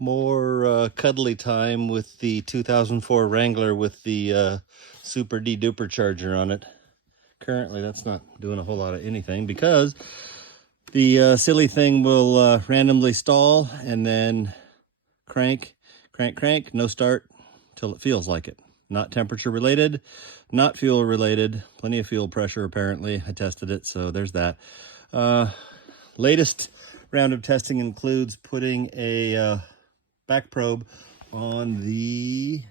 more cuddly time with the 2004 Wrangler with the super de-duper charger on it. Currently that's not doing a whole lot of anything because the silly thing will randomly stall and then crank, no start till it feels like it. Not temperature related, not fuel related, plenty of fuel pressure apparently. I tested it, so there's that. Latest round of testing includes putting a back probe on the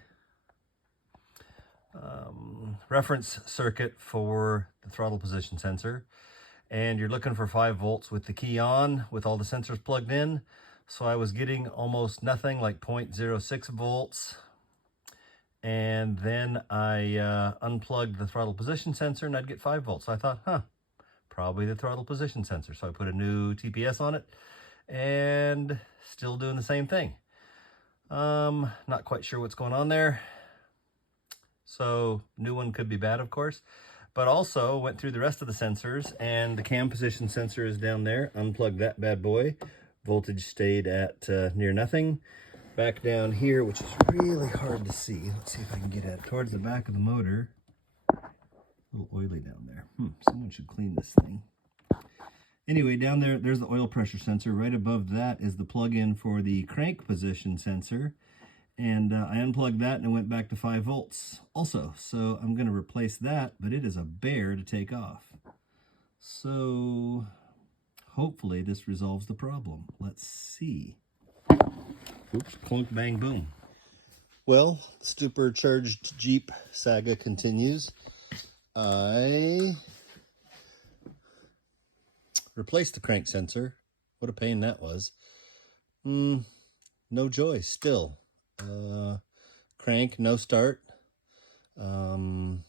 reference circuit for the throttle position sensor, and you're looking for 5 volts with the key on with all the sensors plugged in. So I was getting almost nothing, like 0.06 volts, and then I unplugged the throttle position sensor and I'd get 5 volts. So I thought, probably the throttle position sensor. So I put a new TPS on it and still doing the same thing. Not quite sure what's going on there. So new one could be bad, of course, but also went through the rest of the sensors, and the cam position sensor is down there. Unplugged that bad boy. Voltage stayed at near nothing. Back down here, which is really hard to see. Let's see if I can get it towards the back of the motor. A little oily down there. Someone should clean this thing. Anyway, down there, there's the oil pressure sensor. Right above that is the plug-in for the crank position sensor. And I unplugged that and it went back to 5 volts also. So I'm going to replace that, but it is a bear to take off. So hopefully this resolves the problem. Let's see. Oops, clunk, bang, boom. Well, the supercharged Jeep saga continues. I replaced the crank sensor. What a pain that was. No joy still. Crank, no start. Ran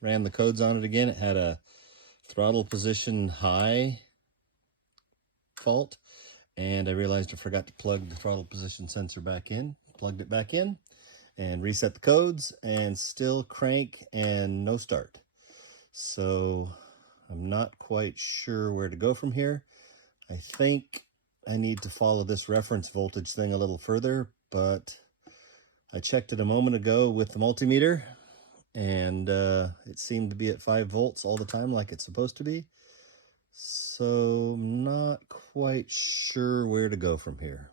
the codes on it again. It had a throttle position high fault, and I realized I forgot to plug the throttle position sensor back in. Plugged it back in and reset the codes, and still crank and no start. So I'm not quite sure where to go from here. I think I need to follow this reference voltage thing a little further, but I checked it a moment ago with the multimeter, and it seemed to be at 5 volts all the time like it's supposed to be. So I'm not quite sure where to go from here.